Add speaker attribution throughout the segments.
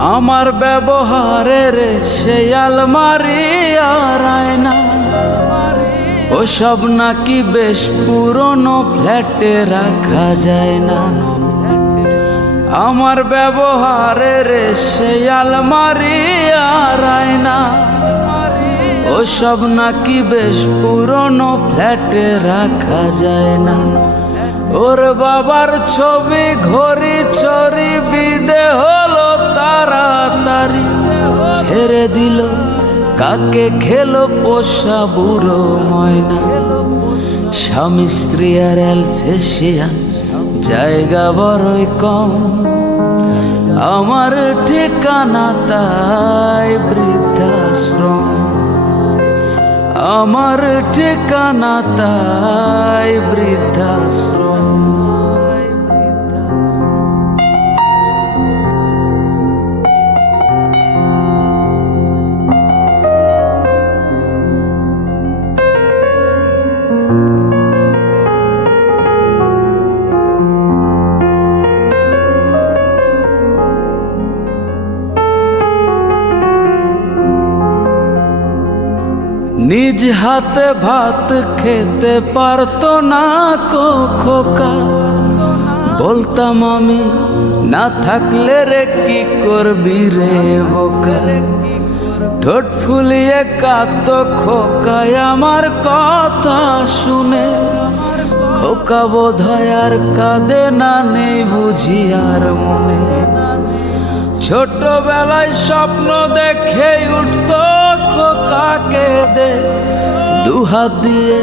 Speaker 1: আমার ব্যবহারের সে আলমারি আর আয়না। ওসব নাকি বেশ পুরনো, ফ্ল্যাটে রাখা যায় না। আমার ব্যবহারের সে আলমারি আর আয়না। ওসব নাকি বেশ পুরনো, ফ্ল্যাটে রাখা যায় না। ওর বাবার ছবি, ঘড়ি, ছড়ি বিদে হলো তাড়াতাড়ি ছেড়ে দিল। কাকে খেলো পোষা বুড়ো ময়না? স্বামী স্ত্রী আর অ্যালসেশিয়া, জায়গা বড়ই কম। আমার ঠিকানা তাই বৃদ্ধাশ্রম। আমার ঠিকানা তাই বৃদ্ধাশ্রম। নিজ হাতে ভাত খেতে পারতো না কো খোকা। বলতাম আমি, না থাকলে রে কি করবি রে বোকা? ঠোঁট ফুলিয়ে কাঁদতো খোকায় আমার কথা শুনে। খোকা বোধ আর কাঁদে না নেই বুঝি আর মনে। ছোটবেলায় স্বপ্ন দেখে উঠতো খোকাকে দে দুহাত দিয়ে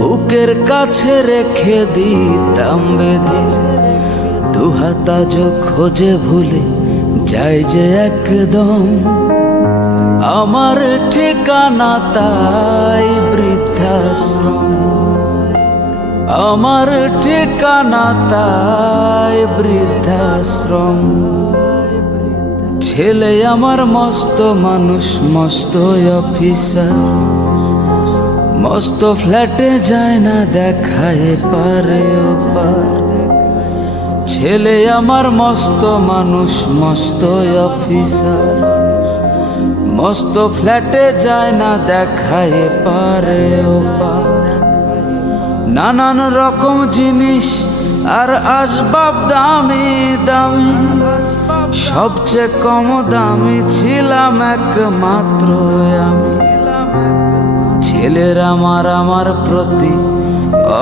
Speaker 1: বুকের কাছে রেখে দিতাম বেঁধে। দুহাত আজ খোঁজে ভুলে যায় যে একদম। আমার ঠিকানা তাই বৃদ্ধাশ্রম। আমার ঠিকানা তাই বৃদ্ধাশ্রম। ছেলে আমার মস্ত মানুষ, মস্ত অফিসার মস্ত ফ্ল্যাটে যায় না, দেখায় পারে ছেলে আমার মস্ত মানুষ, মস্ত অফিসার মস্ত ফ্ল্যাটে যায় না, দেখায় পারে ওপার। নানান রকম জিনিস আর আসবাব দামি। সবচেয়ে কম দামি ছিলাম একমাত্র আমি। ছেলের আমার আমার প্রতি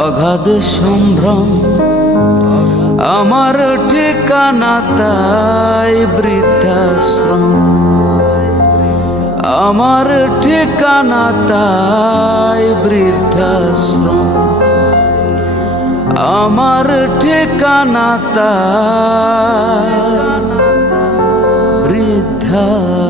Speaker 1: অগাধ সম্ভ্রম। আমার ঠিকানা তাই বৃদ্ধাশ্রম। আমার ঠিকানা তাই বৃদ্ধাশ্রম। আমার ঠিকানা তাই বৃদ্ধা